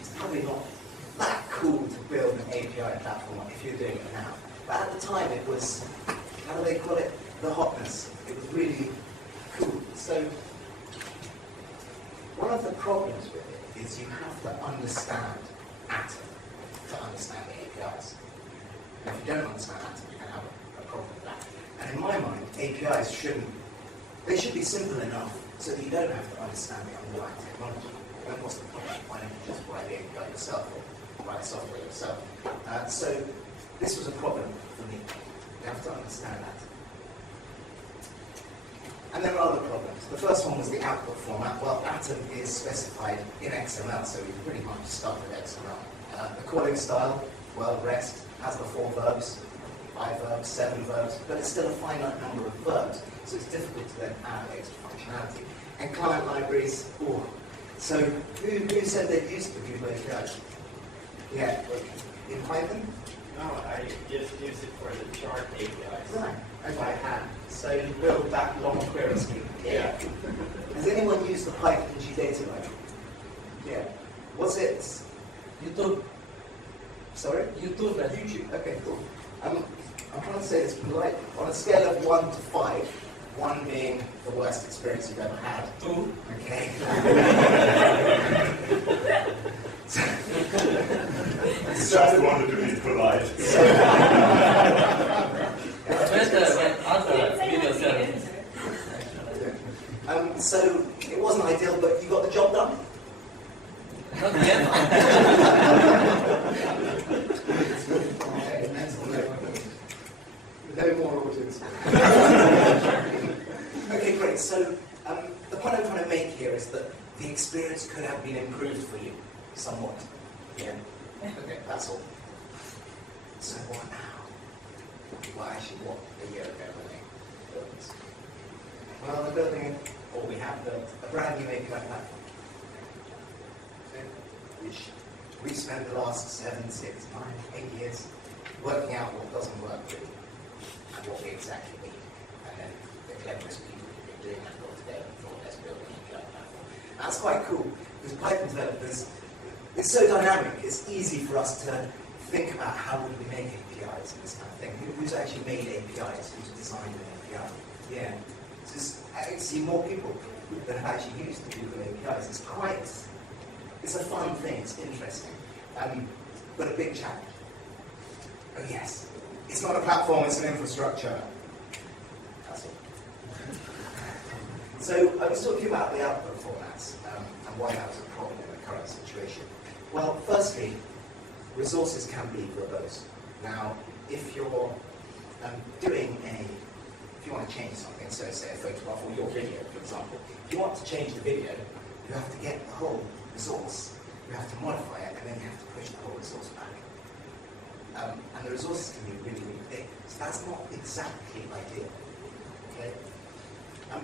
It's probably not that cool to build an API platform if you're doing it now. But at the time it was, how do they call it? The hotness. It was really cool. So one of the problems with it is you have to understand Atom to understand the APIs. And if you don't understand Atom, you can have a problem with that. And in my mind, APIs should be simple enough so that you don't have to understand the underlying technology. Then what's the point? Why don't you just write the API yourself or write software yourself? So this was a problem for me. You have to understand that. And there are other problems. The first one was the output format. Well, Atom is specified in XML, so we pretty much start with XML. The calling style, well, REST has the 4 verbs, 5 verbs, 7 verbs, but it's still a finite number of verbs, so it's difficult to then add extra functionality. And client libraries, ooh. So who said they used the Google API? Yeah, in Python? No, I just use it for the chart APIs. Right. Okay. By hand. So you build that long query scheme. Yeah. Has anyone used the Python G-Data library? Yeah. Was it YouTube? Sorry? YouTube. YouTube. Okay, cool. I'm trying to say this politely. On a scale of 1 to 5, 1 being the worst experience you've ever had. 2. Okay. Just wanted to be polite. So it wasn't ideal, but you got the job done? Not yet. No more audience. Okay, great. So the point I'm trying to make here is that the experience could have been improved for you somewhat. Yeah. Okay, that's all. So what now? Well, actually, what a year ago when they built this? Well, they're building, or we have built, a brand new API platform, which we spent the last 7, 6, 9, 8 years working out what doesn't work really, and what we exactly need. And then the cleverest people who've been doing that got together and thought, let's build an API platform. That's quite cool, because Python developers, it's so dynamic, it's easy for us to think about how would we make APIs and this kind of thing. Who's actually made APIs? Who's designed an API? Yeah. I see more people that have actually used the Google APIs. It's a fun thing, it's interesting, but a big challenge. Oh yes, it's not a platform, it's an infrastructure. That's it. So I was talking about the output formats and why that was a problem in the current situation. Well, firstly, resources can be verbose. Now, if you're if you want to change something, so say a photograph or your video, for example, if you want to change the video, you have to get the whole resource, you have to modify it, and then you have to push the whole resource back. And the resources can be really, really big. So that's not exactly ideal. Okay?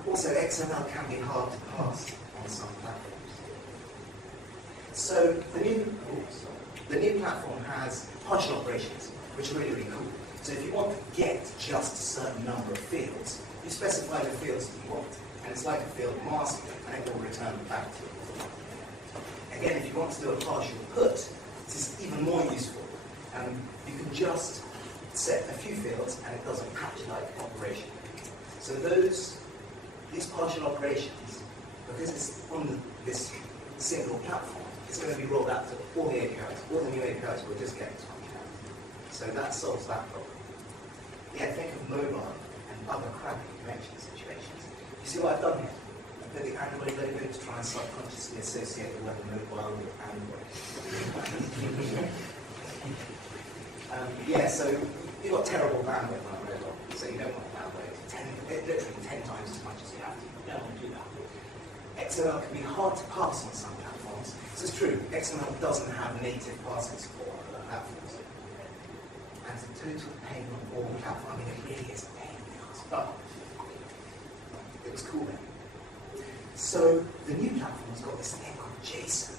Also, XML can be hard to parse on some platforms. So the new platform has partial operations, which are really, really cool. So if you want to get just a certain number of fields, you specify the fields that you want, and it's like a field mask, and it will return back to you. Again, if you want to do a partial put, this is even more useful. You can just set a few fields, and it does a patch-like operation. So these partial operations, because it's on this single platform, it's going to be rolled out to all the APIs. All the new APIs will just get this functionality. So that solves that problem. Yeah, think of mobile and other crappy connection situations. You see what I've done here? I've put the Android logo to try and subconsciously associate the word mobile with Android. Yeah, so you've got terrible bandwidth on a mobile, so you don't want bandwidth. Literally 10 times as much as you have to. You don't want to do that. XML can be hard to parse on some platforms. This is true. XML doesn't have native parsing support on other platforms. And it's a total pain on all platforms. I mean, it really is a pain in the ass. But it was cool then. So the new platform's got this thing called JSON.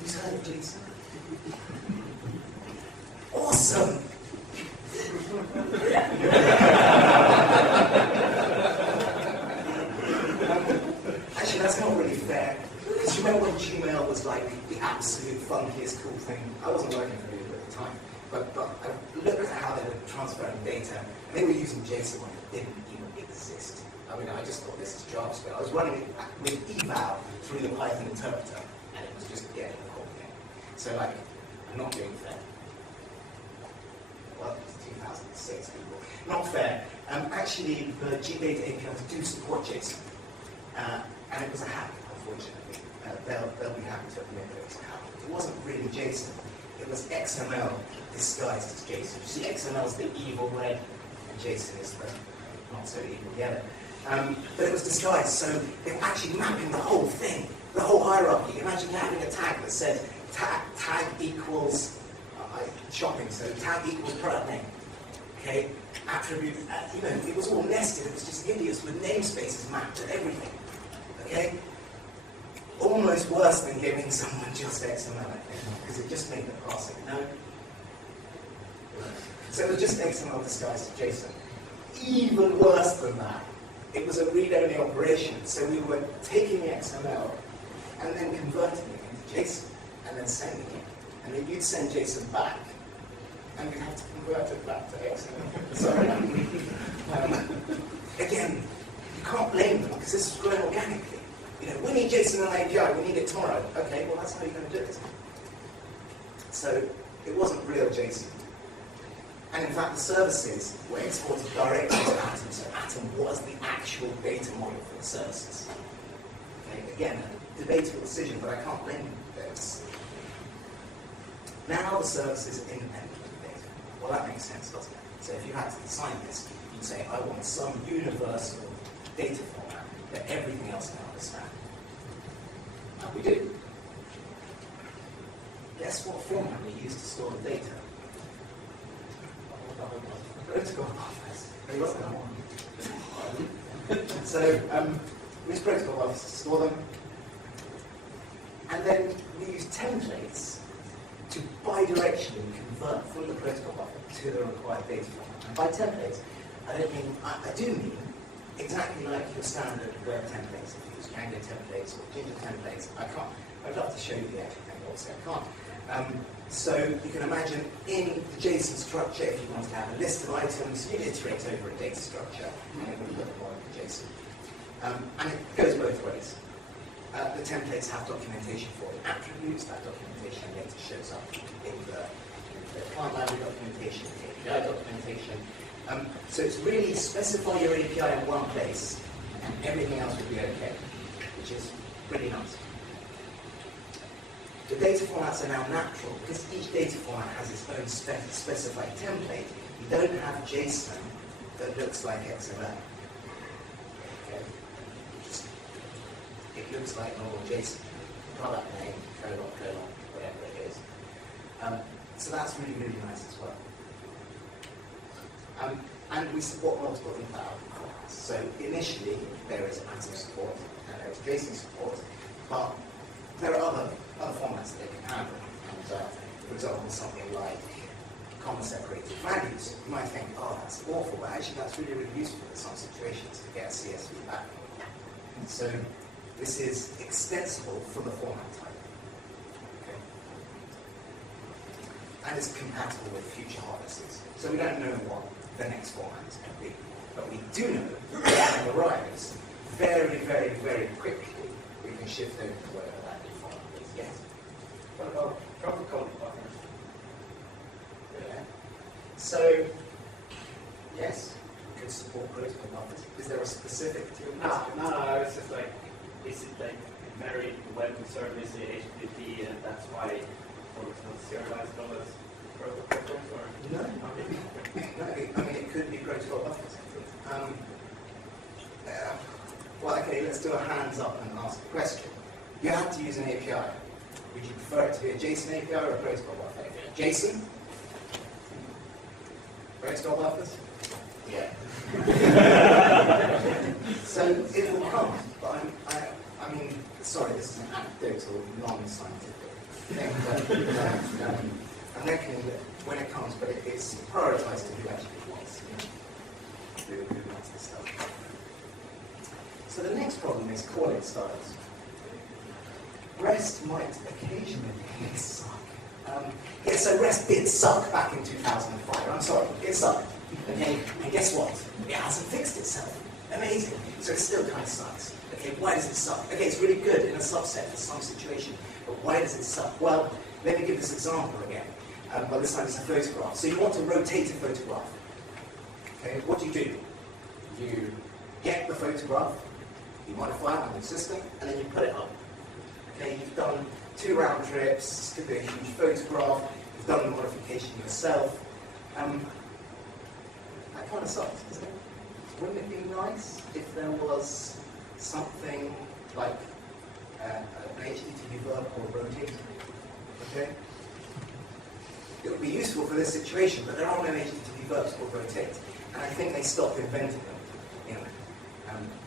Who's heard of JSON? Awesome! Actually, that's not really fair. Because you remember when Gmail was like funkiest, cool thing. I wasn't working for Uber at the time, but I looked at how they were transferring data, and they were using JSON when it didn't even exist. I mean, I just thought this is JavaScript. I was running it with eval through the Python interpreter, and it was just getting the whole thing. So, like, I'm not being fair. Well, it's 2006, people. Not fair. Actually, the GData APIs do support JSON, and it was a hack, unfortunately. They'll be happy to admit that it was a hack. It wasn't really JSON. It was XML disguised as JSON. You see, XML is the evil red, and JSON is the not so evil yellow. But it was disguised, so they were actually mapping the whole thing, the whole hierarchy. Imagine having a tag that said tag equals shopping, so tag equals product name. Okay, attribute, it was all nested. It was just hideous with namespaces mapped to everything. Okay, almost worse than giving someone just XML, I think, because it just made the parsing. No. So it was just XML disguised as JSON. Even worse than that, it was a read-only operation. So we were taking the XML and then converting it into JSON and then sending it. And then you'd send JSON back, and you'd have to convert it back to XML. Sorry. Again, you can't blame them because this is growing organically. We need JSON and API, we need it tomorrow. Okay, well that's how you're going to do it. So it wasn't real JSON. And in fact, the services were exported directly to Atom. So Atom was the actual data model for the services. Okay, again, a debatable decision, but I can't blame them. Now the service is independent of the data. Well, that makes sense, doesn't it? So if you had to design this, you'd say, I want some universal data format that everything else can understand. And we do. Guess what format we use to store the data? Protocol buffers. There wasn't that one. So we use protocol buffers to store them. And then we use templates to bidirectionally convert from the protocol buffer to the required data format. And by templates, I do mean exactly like your standard web templates. If you use Django templates or Ginger templates, I'd love to show you the actual thing, obviously I can't. So you can imagine in the JSON structure, if you want to have a list of items, you iterate over a data structure, and it will look more like JSON. And it goes both ways. The templates have documentation for the attributes. That documentation later shows up in the client library documentation, the API documentation. So it's really specify your API in one place, and everything else will be okay, which is really nice. The data formats are now natural because each data format has its own specified template. You don't have JSON that looks like XML. Okay? It looks like normal JSON. Product name, colon, whatever it is. So that's really, really nice as well. And we support multiple inbound formats. So initially, there is Atom support and there is JSON support, but there are other formats that they can handle. And, for example, something like comma-separated values. You might think, oh, that's awful, but actually that's really, really useful in some situations to get a CSV back. So this is extensible for the format type. Okay. And it's compatible with future harvests. So we don't know what the next format is going to be. But we do know that when it arrives, very, very, very quickly, we can shift over to whatever that new format is. Yes? What about protocol buffers? Yeah. So, yes, we could support protocol buffers. Is there a specific to your question? No, it's just like, is it like married web service, HTTP, and that's why it's not serialized as protocol buffers? Or? No, it could be protocol buffers. Well, okay, let's do a hands up and ask the question. You had to use an API. Would you prefer it to be a JSON API or a protocol buffer? JSON? Protocol buffers? Yeah. So it will come, but I mean, sorry, this is an anecdotal, non-scientific thing, but I'm reckoning that when it comes, but it's prioritized to who actually wants, who wants this stuff. So the next problem is calling styles. REST might occasionally suck. Yeah, so REST did suck back in 2005. I'm sorry, it sucked. Okay, and guess what? It hasn't fixed itself. Amazing. So it still kind of sucks. Okay, why does it suck? Okay, it's really good in a subset for some situation, but why does it suck? Well, let me give this example again. But this time it's a photograph. So you want to rotate a photograph. Okay, what do? You get the photograph, you modify it on the system, and then you put it up. Okay, you've done 2 round trips, this could be a huge photograph, you've done the modification yourself. That kind of sucks, doesn't it? Wouldn't it be nice if there was something like an HTTP verb called rotate? Okay? It would be useful for this situation, but there are no HTTP verbs called rotate, and I think they stopped inventing them. You know,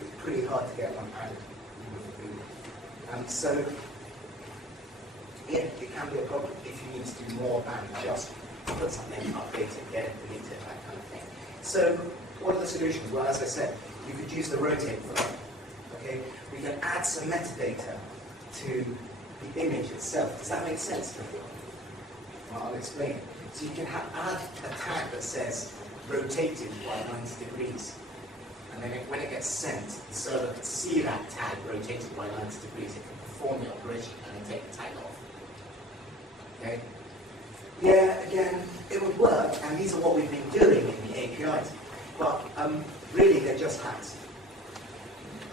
it's pretty hard to get one added. So, yeah, it can be a problem if you need to do more than just put something, update it, get it, delete it, that kind of thing. So, what are the solutions? Well, as I said, you could use the rotate verb. Okay, we can add some metadata to the image itself. Does that make sense to everyone? Well, I'll explain it. So you can add a tag that says rotated by 90 degrees. And then when it gets sent, the server can see that tag rotated by 90 degrees. It can perform the operation and then take the tag off. Okay? Yeah, again, it would work, and these are what we've been doing in the APIs. But really, they're just hacks.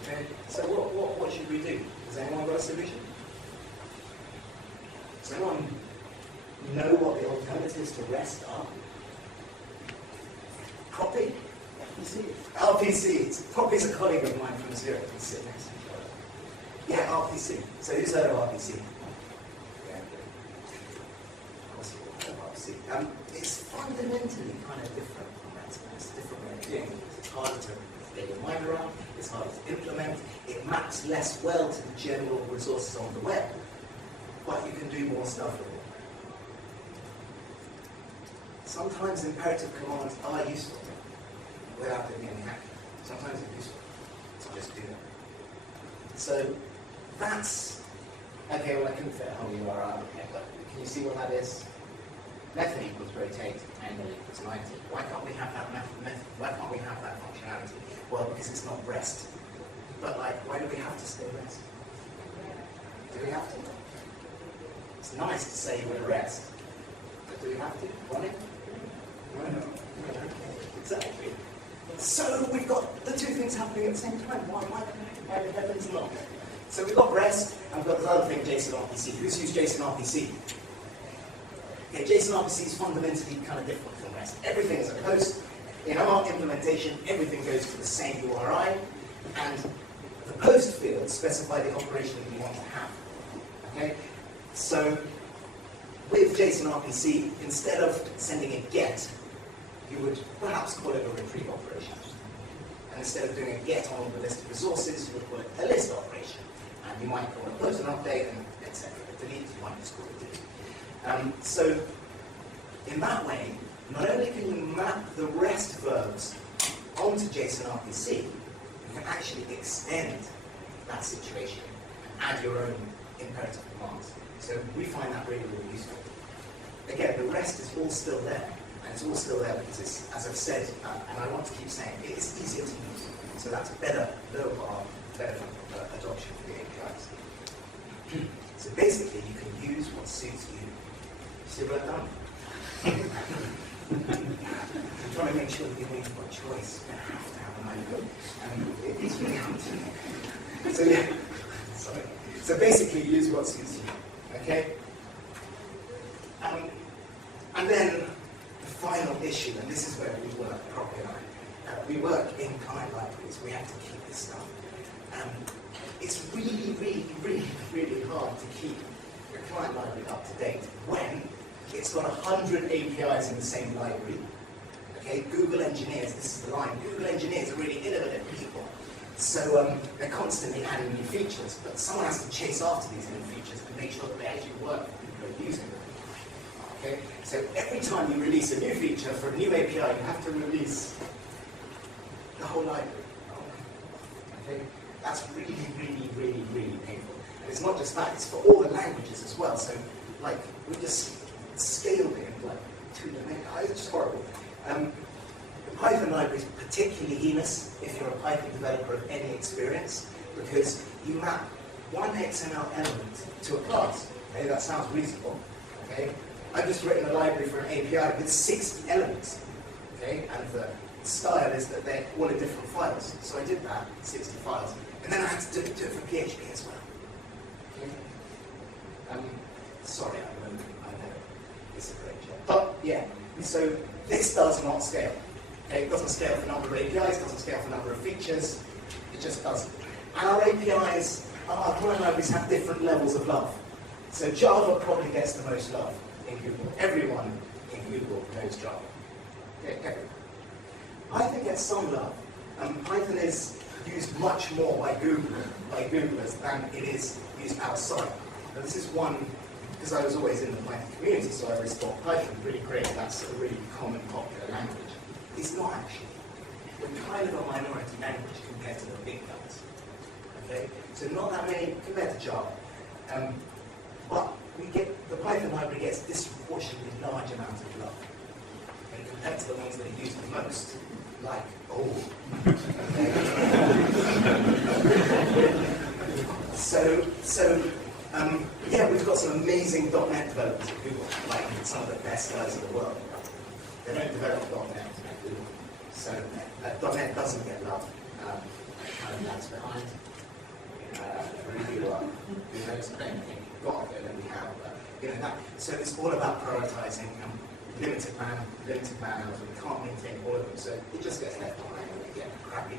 Okay? So what should we do? Has anyone got a solution? Does anyone know what the alternatives to REST are? Copy? RPC. Copy's a colleague of mine from Zurich. We sit next to each other. Yeah, RPC. So who's heard of RPC? Yeah. Of course you all heard of RPC. It's fundamentally kind of different from REST. It's a different way of doing it. It's harder to get your mind around. It's harder to implement. It maps less well to the general resources on the web. But you can do more stuff with it. Sometimes imperative commands are useful without there being any hacking. Sometimes it's useful to just do that. So that's, okay, well I couldn't fit a whole URL here, but can you see what that is? Method equals rotate, angle equals 90. Why can't we have that method? Why can't we have that functionality? Well, because it's not REST. But like, why do we have to stay REST? Do we have to? It's nice to say we're REST, but do we have to? Want it? No. Exactly. So we've got the two things happening at the same time. Why the heavens not? So we've got REST, and we've got this other thing, JSON RPC. Who's used JSON RPC? Okay, JSON RPC is fundamentally kind of different from REST. Everything is a post. In our implementation, everything goes to the same URI, and the post fields specify the operation that you want to have. Okay? So with JSON RPC, instead of sending a GET, you would perhaps call it a retrieve operation. And instead of doing a GET on the list of resources, you would call it a list operation. And you might call it post and update, and etc. Delete, you might just call it delete. So in that way, not only can you map the REST verbs onto JSON RPC, you can actually extend that situation and add your own imperative commands. So we find that really, really useful. Again, the REST is all still there. And it's all still there because it's, as I've said, and I want to keep saying, it is easier to use. So that's better, low bar, better adoption for the APIs. So basically, you can use what suits you. See what I've done? I'm trying to make sure that you've got a choice. You have to have an iPhone. And it's really hard to do. So yeah, sorry. So basically, use what suits you. Okay? And then the final issue, and this is where we work properly. We work in client libraries. We have to keep this stuff. It's really, really, really, really hard to keep your client library up to date when it's got 100 APIs in the same library. Okay, Google engineers, this is the line. Google engineers are really innovative people. So they're constantly adding new features, but someone has to chase after these new features and make sure that they actually work for people who are using them. Okay, so every time you release a new feature for a new API, you have to release the whole library. Okay, that's really, really, really, really painful. And it's not just that, it's for all the languages as well. So, like, we just scaled it in like 2 dimensions. It's just horrible. The Python library is particularly heinous if you're a Python developer of any experience, because you map one XML element to a class. Okay, that sounds reasonable. Okay, I've just written a library for an API with 60 elements. Okay, and the style is that they're all in different files. So I did that, 60 files, and then I had to do it for PHP as well. Okay. Sorry, I know it's a great job. But yeah, so this does not scale. Okay, it doesn't scale for number of APIs, doesn't scale for number of features, it just doesn't. And our APIs, our client libraries have different levels of love. So Java probably gets the most love in Google. Everyone in Google knows Java. Okay, everyone. Python gets some love. Python is used much more by Googlers than it is used outside. Now this is one, because I was always in the Python community, so I always thought Python was really great, that's a really common, popular language. It's not actually. We're kind of a minority language compared to the big guys. Okay? So not that many compared to Java. But the Python library gets disproportionately large amounts of love. And compared to the ones that are used the most, like, yeah, we've got some amazing .NET developers at Google, like some of the best guys in the world. They don't develop .NET at Google, so .NET doesn't get love. Kind of lags behind. Who knows? I don't think we've got it, and we have, but so it's all about prioritizing limited man hours. We can't maintain all of them, so it just gets left behind and they get crappy.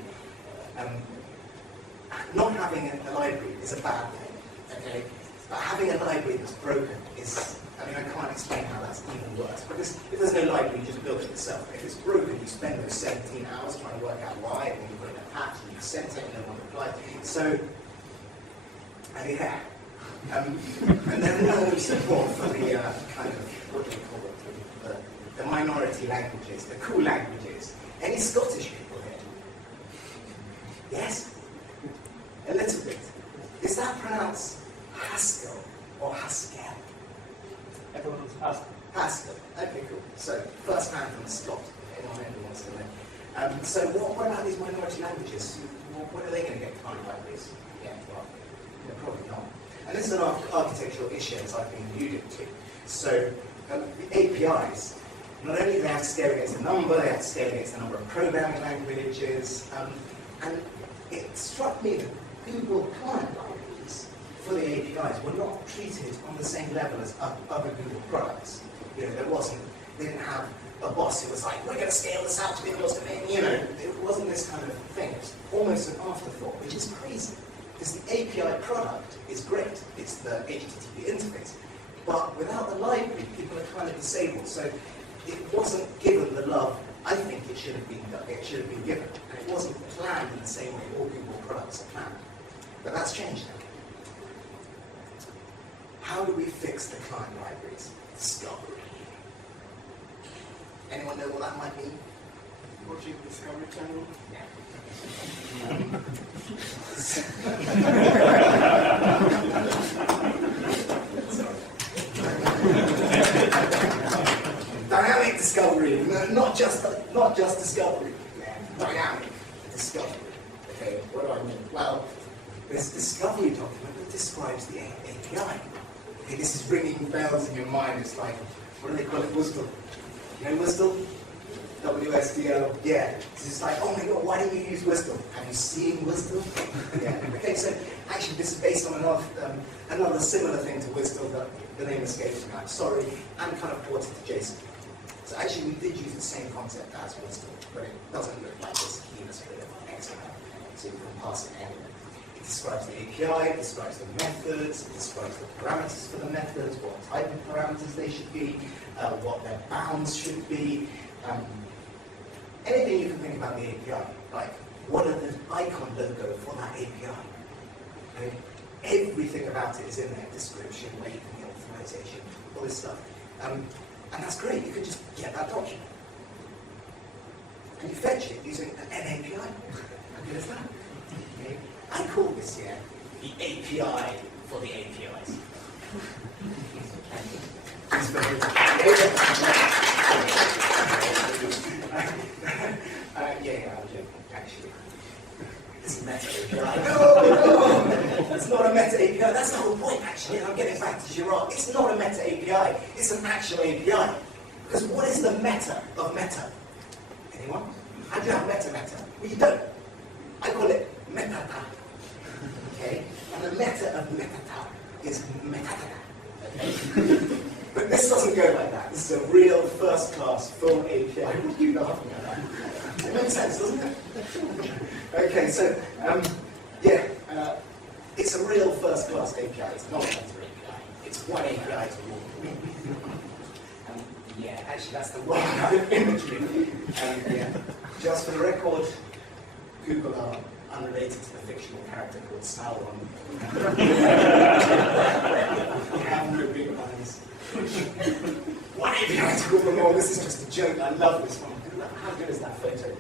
Not having a library is a bad thing, okay? But having a library that's broken is, I can't explain how that's even worse. Because if there's no library, you just build it yourself. If it's broken, you spend those 17 hours trying to work out why, and then you put in a patch, and you sent it, and no one replied. So, yeah. And then no support for the kind of, what do you call it, the minority languages, the cool languages. Any Scottish people here? Yes? A little bit. Is that pronounced Haskell or Haskell? Everyone's Haskell. Haskell. Okay, cool. So, first hand from Scott. Anyone ever wants to know. So, what about these minority languages? What are they going to get client libraries? Yeah, well, probably not. And this is an architectural issue, as I've been alluding to. So, the APIs, not only do they have to scale against the number, they have to scale against the number of programming languages, and it struck me that Google client libraries for the APIs were not treated on the same level as other Google products. They didn't have a boss who was like, we're going to scale this out to be the most amazing, it wasn't this kind of thing. It was almost an afterthought, which is crazy. Because the API product is great, it's the HTTP interface. But without the library, people are kind of disabled. So it wasn't given the love I think it should have been given. And it wasn't planned in the same way all Google products are planned. But that's changed now. How do we fix the client libraries? Discovery. Anyone know what that might mean? Watching Discovery Channel? Yeah. Dynamic discovery, not just discovery. Yeah. Dynamic discovery. Okay, what do I mean? Well, there's a discovery document that describes the API. Okay, this is ringing bells in your mind. It's like, what do they call it? WSDL. You know WSDL? WSDL, yeah. It's just like, oh my god, why don't you use WSDL? Have you seen WSDL? Yeah. Okay, so actually this is based on another similar thing to WSDL that the name escapes me. I'm sorry, and kind of ported to JSON. So actually we did use the same concept as WSDL, but it doesn't look like this keyless bit of XML. So you can pass it anywhere. It describes the API, it describes the methods, it describes the parameters for the methods, what type of parameters they should be, what their bounds should be. Anything you can think about the API, like what are the icon logo for that API? Okay? Everything about it is in there, description, labeling, authorization, all this stuff. And that's great, you can just get that document. And you fetch it using an API. How good is that? Okay? I call this here the API for the APIs. Yeah, I'm joking, actually. It's a meta API. No! It's not a meta API. That's the whole point, actually. I'm getting back to Girard. It's not a meta API. It's an actual API. Because what is the meta of meta? Anyone? How do you have meta? Well, you don't. I call it metata. Okay? And the meta of metata is metata. Okay? But this doesn't go like that. This is a real first-class full API. What are you laughing at that? It makes sense, doesn't it? Okay, so, it's a real first-class API. It's not a meta API. It's one API to all. Yeah, actually, that's the wrong kind of imagery. Just for the record, Google are unrelated to the fictional character called Sauron. We have no big minds. One API to Google more. This is just a joke. I love this one. How good is that photo?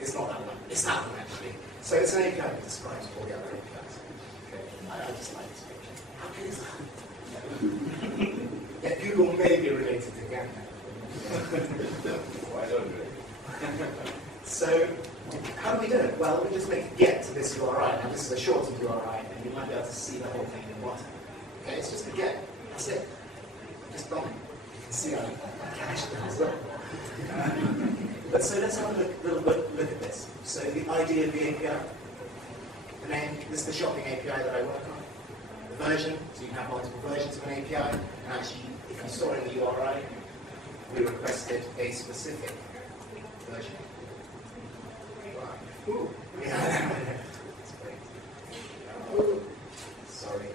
It's not that one. It's that one, actually. So it's an API that describes all the other APIs. Okay. I just like this picture. How good is that? Yeah, Google may be related to Gamma. Why don't we? So, how do we do it? Well, we just make a get to this URI. Now, this is a shortened URI, and you might be able to see the whole thing in the bottom. Okay, it's just a get. That's it. Just done. You can see I cached it as well. But so let's have a little look at this. So the idea of the API. The name, this is the shopping API that I work on. The version, so you can have multiple versions of an API. And actually, if you saw in the URI, we requested a specific version. Ooh. Yeah. That's great. Ooh. Sorry.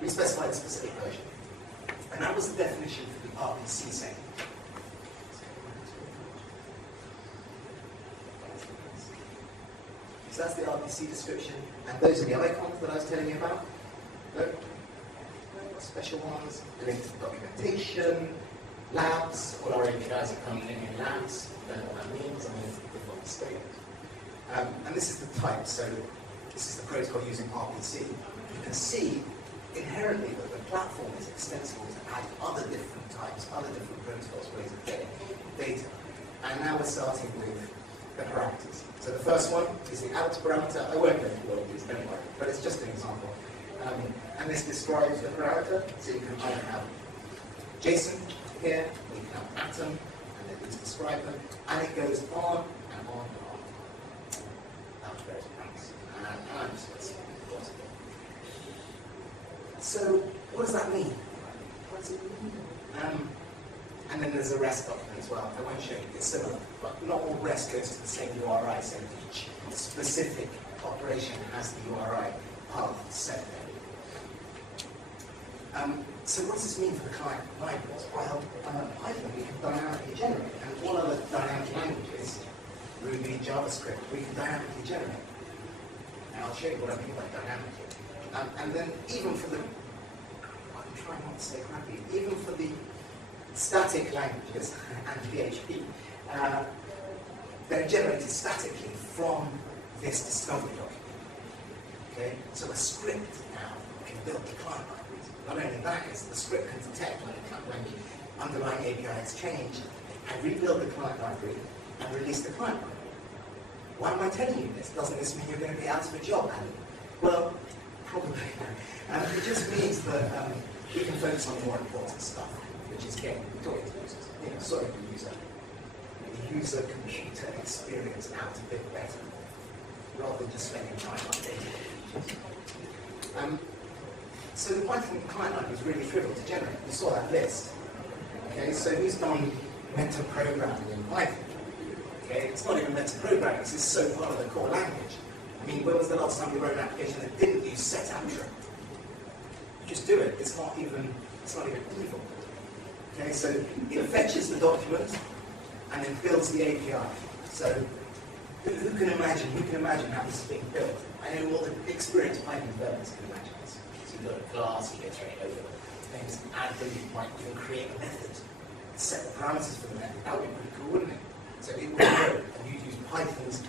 We specified a specific version. And that was the definition for the RPC segment. So that's the RPC description, and those are the icons that I was telling you about. Look. Special ones, link to documentation, labs, all our APIs are coming in labs, don't know what that means, I mean, the default state. And this is the type, so this is the protocol using RPC. You can see inherently that the platform is extensible to add other different types, other different protocols, ways of getting data. And now we're starting with the parameters. So the first one is the out parameter. I won't go through all of these, don't worry, but it's just an example. And this describes the parameter, so you can either have JSON here, or you can have atom, and then these describe them, and it goes on and on and on. That's very nice. And I'm just going to see what's it. So, what does that mean? What does it mean? And then there's a REST document as well. I won't show you, it's similar, but not all REST goes to the same URI, so each specific operation has the URI path set there. So what does this mean for the client libraries? Well, Python we can dynamically generate, and all other dynamic languages, Ruby, JavaScript, we can dynamically generate. Now I'll show you what I mean by dynamically. And then even for the, I'm trying not to say crappy, even for the static languages and PHP, they're generated statically from this discovery document. Okay, so a script now can build the client libraries. Not only that, is the script can detect when the underlying API has changed and rebuild the client library and release the client library. Why am I telling you this? Doesn't this mean you're going to be out of a job, Andy? Well, probably. It just means that we can focus on the more important stuff, which is talking to users. Sorry, the user computer experience out a bit better, rather than just spending time updating features. So the Python client library is really trivial to generate. You saw that list. Okay, so who's done meta-programming in Python? Okay, it's not even meta-programming, this is so part of the core language. I mean, when was the last time you wrote an application that didn't use set outro? You just do it, it's not even evil. Okay, so it fetches the document and then builds the API. So who can imagine how this is being built? I know all the experienced Python developers can imagine this. So you've got a class, you iterate over it. Then you add them, you might even create a method, set the parameters for the method. That would be pretty cool, wouldn't it? So it would go, and you'd use Python's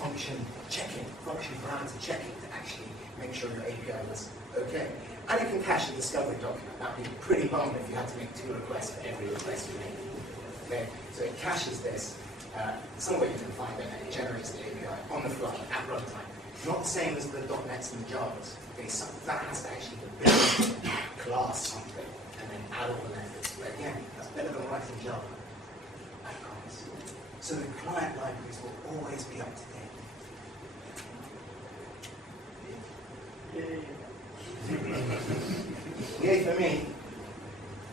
function function checking, function parameter checking to actually make sure your API was okay. And you can cache a discovery document. That would be pretty bummed if you had to make 2 requests for every request you make. Okay, so it caches this. Somewhere you can find it, and it generates the API on the fly at runtime. Not the same as the .NETs and the Javas. Okay, so that has to actually build class something and then add all the methods. But again, that's better than writing Java. I promise. So the client libraries will always be up to date. Yay for me.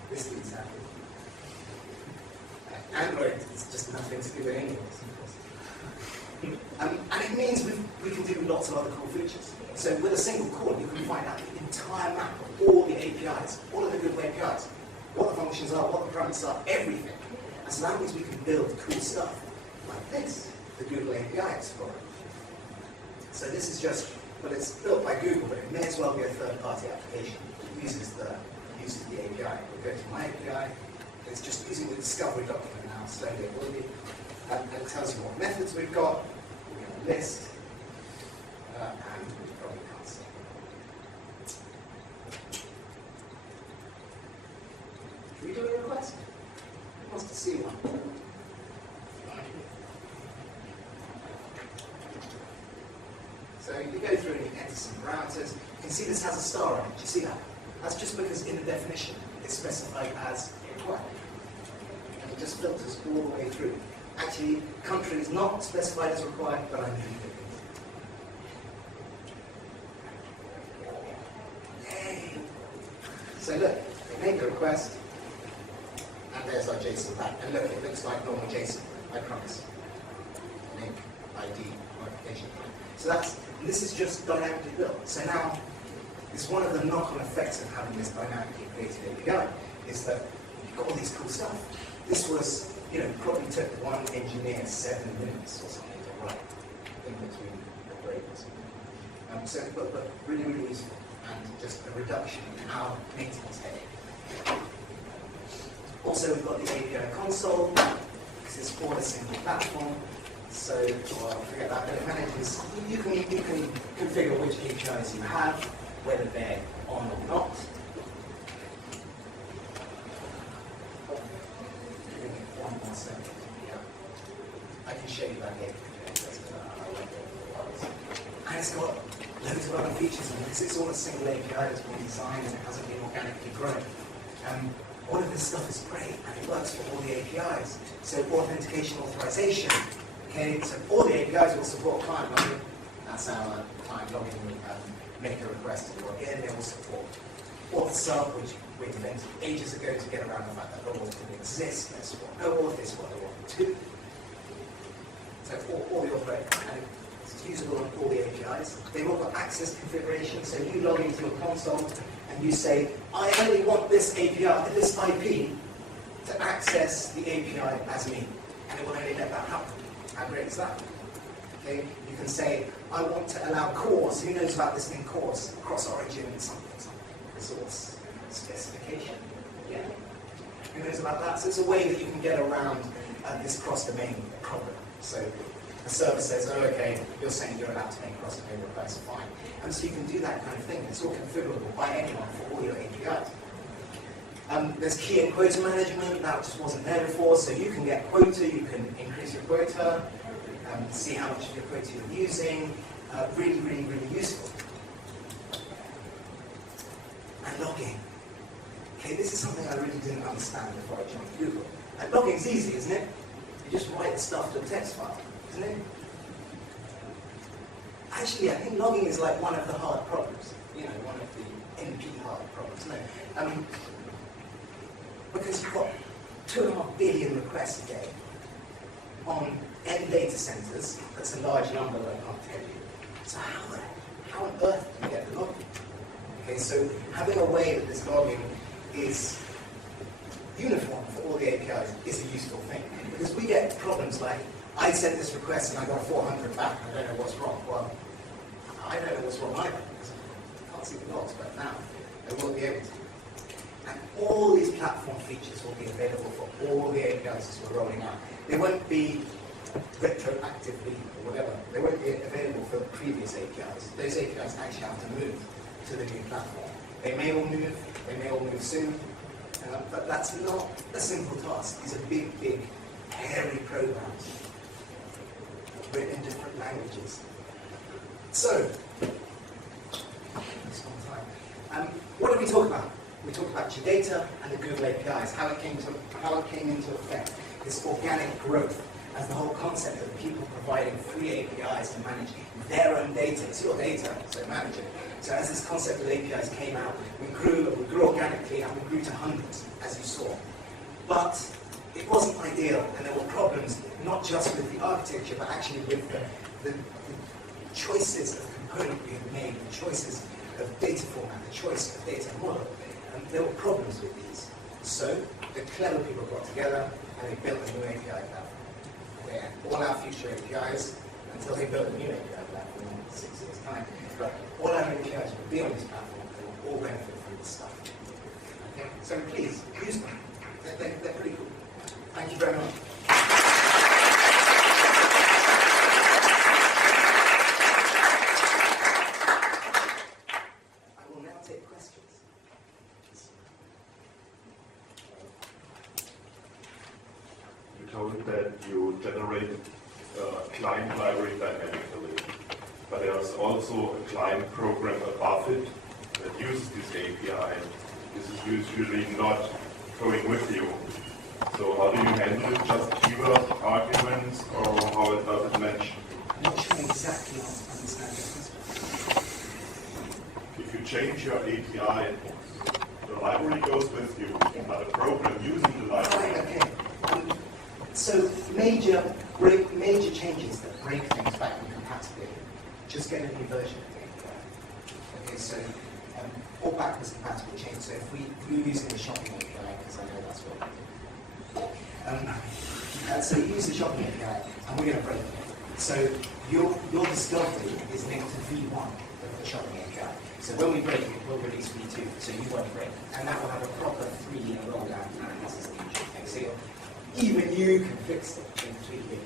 This dude's happy. Android is just nothing to do with English. And it means we can do lots of other cool features. So with a single call, you can find out the entire map of all the APIs, all of the Google APIs, what the functions are, what the parameters are, everything. And so that means we can build cool stuff like this, the Google API Explorer. So this is just, well, it's built by Google, but it may as well be a third-party application. It uses the API. We'll go to my API. It's just using the discovery document now, slowly it will be. And it tells you what methods we've got. We're going to list. And we probably can't see. Should we do a request? Who wants to see one? So you go through and you enter some parameters. You can see this has a star on it. Do you see that? That's just because in the definition it's specified as required. And it just filters all the way through. Actually, country is not specified as required, but I need it. Yay! So look, we made the request, and there's our JSON back. And look, it looks like normal JSON, I promise. Link, ID, modification. So this is just dynamically built. So now, it's one of the knock-on effects of having this dynamically created API, is that you've got all this cool stuff. This was, probably took one engineer 7 minutes or something to write in between the breaks. But really, really useful, and just a reduction in our maintenance headache. Also, we've got the API console, because it's for a single platform. So, forget that, but it manages, you can configure which APIs you have, whether they're on or not. One more second. Yeah. I can show you that here. And it's got loads of other features in it, because it's all a single API that's been designed and it hasn't been organically grown. All of this stuff is great, and it works for all the APIs. So authentication, authorization. Okay, so all the APIs will support client login. That's our client login. Make a request to log in. They will support auth sub, which we invented ages ago to get around the fact that no auth didn't exist. That's what no auth is, what no auth 2. So all the auth, and it's usable on all the APIs. They've all got access configuration. So you log into a console and you say, I only want this API, this IP, to access the API as me, and it will only let that happen. How great is that? Okay, you can say, I want to allow cores. Who knows about this thing, cores? Cross-origin, something, resource specification. Yeah. Who knows about that? So it's a way that you can get around this cross-domain problem. So the server says, oh, okay, you're saying you're allowed to make cross-domain requests, fine. And so you can do that kind of thing. It's all configurable by anyone for all your APIs. There's key and quota management. That just wasn't there before. So you can get quota, you can increase your quota, see how much of your quota you're using. Really, really, really useful. And logging. Okay, this is something I really didn't understand before I joined Google. And logging's easy, isn't it? You just write the stuff to a text file, isn't it? Actually, I think logging is like one of the hard problems. One of the NP hard problems. No. Because you've got 2.5 billion requests a day on N data centers. That's a large number that I can't tell you. So how on earth do you get the logging? Okay, so having a way that this logging is uniform for all the APIs is a useful thing. Because we get problems like, I sent this request and I got 400 back, I don't know what's wrong. Well, I don't know what's wrong either, because I can't see the logs, but now I will be able to. And all these platform features will be available for all the APIs as we're rolling out. They won't be retroactively or whatever. They won't be available for the previous APIs. Those APIs actually have to move to the new platform. They may all move soon, but that's not a simple task. These are big, big, hairy programs written in different languages. So, what did we talk about? We talked about Data and the Google APIs, how it came into effect, this organic growth, as the whole concept of people providing free APIs to manage their own data. It's your data, so manage it. So as this concept of APIs came out, we grew organically, and we grew to hundreds, as you saw. But it wasn't ideal, and there were problems, not just with the architecture, but actually with the choices of component we had made, the choices of data format, the choice of data model. And there were problems with these. So the clever people got together and they built a new API platform. Where all our future APIs, until they built a new API platform in 6 years' time, but all our APIs will be on this platform. They will all benefit from this stuff. Okay? So please use them. They're pretty cool. Thank you very much. That you generate a client library dynamically, but there's also a client program above it that uses this API. This is usually not going with you. So how do you handle it? Just keyword arguments, or how does it match? I'm not sure exactly understand your question. If you change your API, the library goes with you, but the program using the library. Right, okay. So major changes that break things back from compatibility. Just get a new version of the API. Okay, so all backwards compatible change. So if we're using the shopping API, because I know that's what we do. So you use the shopping API, and we're going to break it. So your discovery is linked to V1 of the shopping API. So when we break it, we'll release V2, so you won't break. And that will have a proper 3-year rollout analysis of each thing. So even you can fix it in 3 years.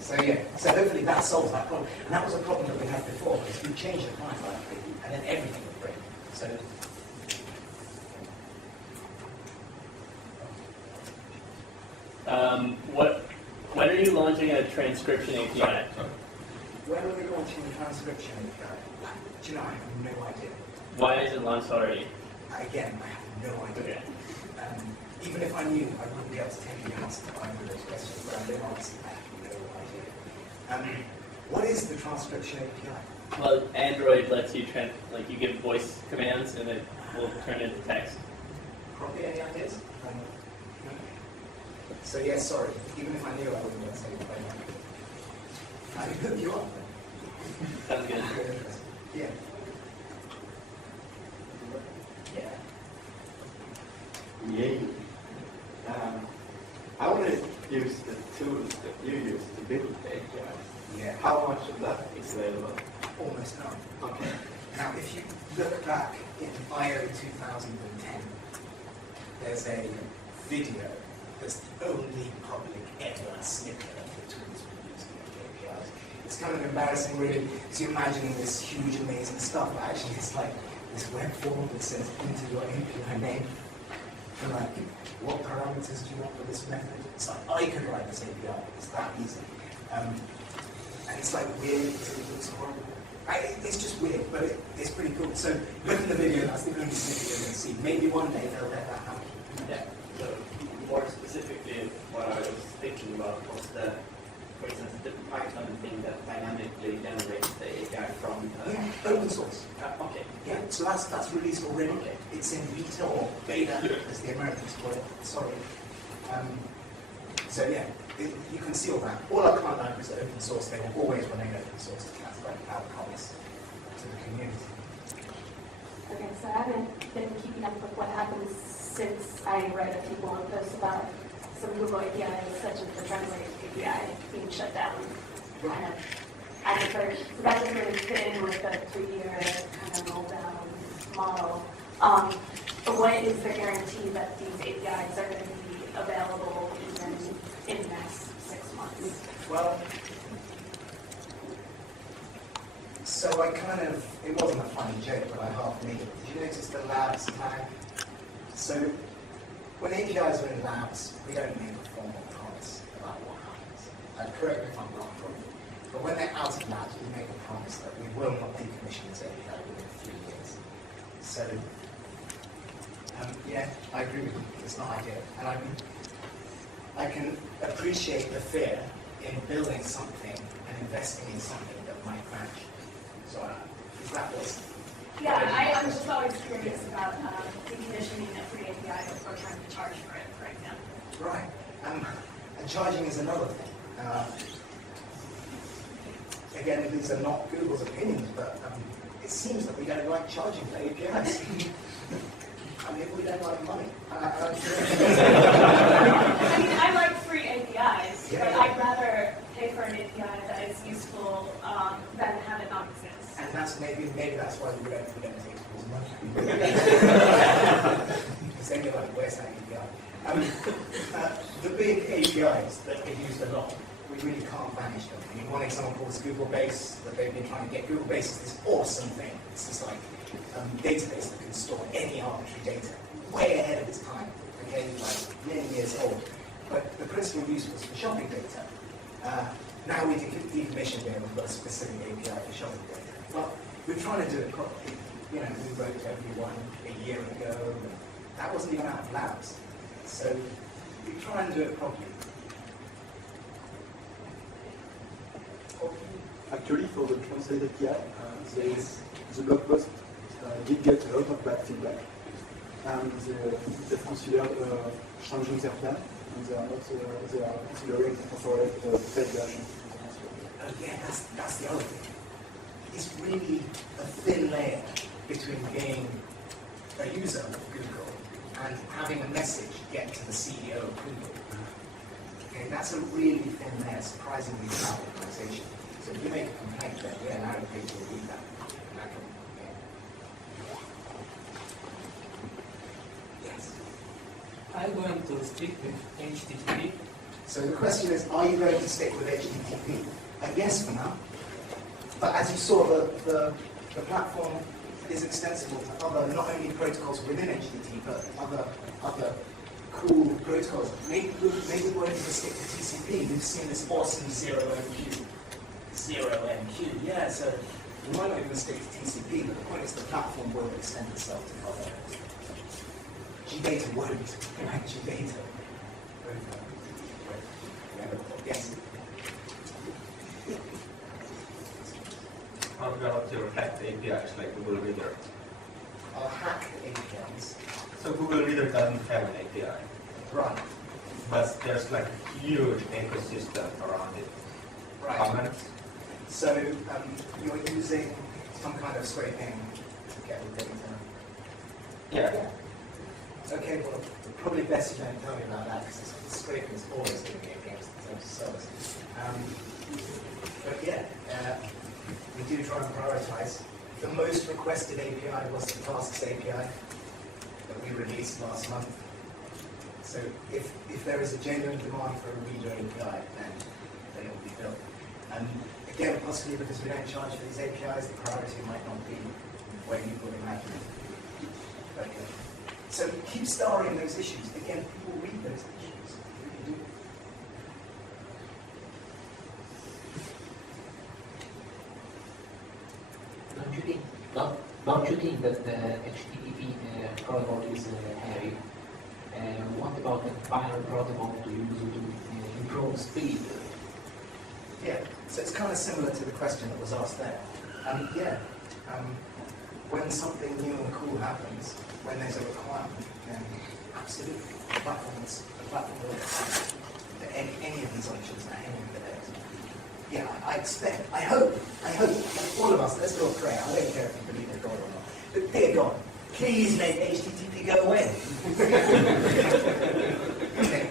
So yeah, so hopefully that solves that problem. And that was a problem that we had before, because we changed the client library, and then everything would break. So when are you launching a transcription API? when are we launching the transcription API? Do you know, I have no idea. Why is it launched already? Again, I have no idea. Okay. Even if I knew, I wouldn't be able to tell you the answer to either of those questions, but I'm being honest, I have no idea. What is the transcription API? Well, Android lets you you give voice commands and it will turn into text. Probably any ideas? No. So yeah, sorry. Even if I knew, I wouldn't be able to tell you. I can hook you up. Sounds good. Yeah. Yeah. I want to use the tools that you use to build the API. Yeah. How much of that is available? Almost none. Okay. Now, if you look back in IO 2010, there's a video that's the only public ever snippet of the tools we use to make APIs. It's kind of embarrassing, really, because you're imagining this huge, amazing stuff, but actually it's like this web form that says enter your API name. And like, what parameters do you want for this method? It's like, I could write this API. It's that easy. And it's like weird, it's horrible. It's just weird, but it's pretty cool. So look in the video, that's the only snippet you're going to see. Maybe one day they'll let that happen. Yeah. So more specifically, what I was thinking about was for instance, the Python thing that dynamically generates the API from. Open source. Okay. Yeah, so that's released already. Okay. It's in beta or beta, as the Americans call it. Sorry. So yeah, you can see all that. All our client libraries are open source. They will always remain open source. That's like our promise to the community. Okay, so I haven't been keeping up with what happens since I read a few blog posts about some Google APIs, such as the Translate API, being shut down. Kind of, I think that doesn't really fit in with the 3-year kind of roll down model. What is the guarantee that these APIs are going to be available even in the next 6 months? Well, So I kind of, it wasn't a funny joke, but I half made it. Did you notice the labs tag? So when APIs are in labs, we don't make a formal promise about what happens. Correct me if I'm wrong, but when they're out of labs, we make a promise that we will not decommission this API within 3 years. So, yeah, I agree with you. It's not ideal. And I can appreciate the fear in building something and investing in something that might crash. So, is that what? Yeah, I'm just always curious about decommissioning a free API before trying to charge for it, for example. Right. And charging is another thing. Again, these are not Google's opinions, but it seems that we don't like charging for APIs. I mean, we don't like money. I mean, I like free APIs, but I'd rather pay for an API that is useful than have it not exist. And that's maybe that's why we don't take people's money. Because then you're like, where's that API? The big APIs that get used a lot, we really can't manage them. I mean, one example is Google Base, that they've been trying to get. Google Base is this awesome thing. It's this like database that can store any arbitrary data, way ahead of its time. Okay, like many years old. But the principal use was for shopping data. Now we decommission there, we've got a specific API for shopping data. But we're trying to do it properly. You know, we wrote to everyone a year ago. That wasn't even out of labs. So we try and do it properly. Actually, for the Translate API, the blog post did get a lot of bad feedback. And they've considered changing their plan, and they are considering for the paid version. Yeah, that's the other thing. It's really a thin layer between being a user of Google and having a message get to the CEO of Google. Okay, that's a really thin layer, surprisingly for our organization. So if you make a complaint, then we're allowed to people to read that. Yes. I'm going to stick with HTTP. So the question is, are you going to stick with HTTP? Yes for now. But as you saw, the platform is extensible to other, not only protocols within HTTP, but other cool protocols. Maybe we won't even stick to TCP. We've seen this awesome 0MQ. 0MQ, yeah, so we might not even stick to TCP, but the point is the platform will extend itself to other areas. Gdata won't, right? Gdata. Yes? How about your hacked APIs like Google Reader? I'll hack APIs. So Google Reader doesn't have an API, Right. but there's like a huge ecosystem around it. Right. Comments? So you're using some kind of scraping to get the data. Yeah. Okay, well, probably best you don't tell me about that because scraping is always going to be against the terms of service. But yeah, we do try and prioritize. The most requested API was the Tasks API that we released last month. So if there is a genuine demand for a reader API, then it will be built. Again, possibly because we don't charge for these APIs, the priority might not be where you would imagine it. Okay. So keep starring those issues. Again, people read those issues. They really do. Don't you think that the HTTP protocol is heavy? What about the binary protocol to use to improve speed? Yeah, so it's kind of similar to the question that was asked there. When something new and cool happens, when there's a requirement, then absolutely, the platform will accept any of these options at any of the days. Yeah, I hope, all of us, let's do a prayer. I don't care if you believe in God or not. But dear God, please make HTTP go away. Okay.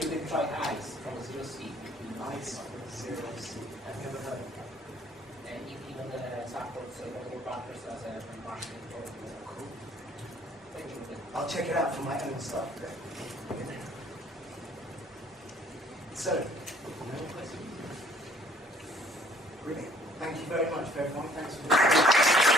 You can try ICE from 0C. ICE from 0C. I've never heard of that. And even the supports multiple partners as a marketing program. Cool. I'll check it out for my own stuff. So, no questions? Brilliant. Thank you very much for everyone. Thanks for listening.